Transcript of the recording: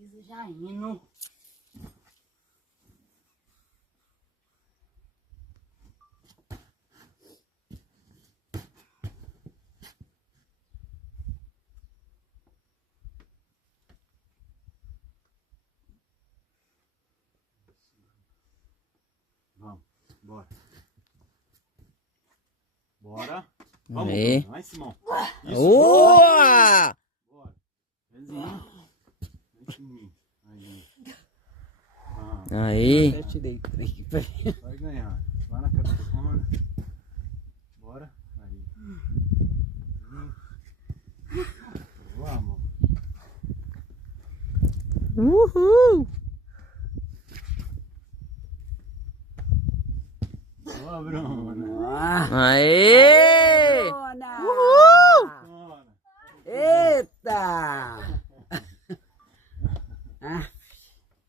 Pisa já indo. Vamos, bora. Bora. Vamos, Aí. vai, Simão. Boa! Bora. Pezinho. Vem comigo. Aí. Vamos. Aí. Eu te dei três. Vai ganhar. Vai na cabeçona. Bora. Aí. Vamos. Uhul! Ó, Bruna. Aê! Bora. Eita! Ah,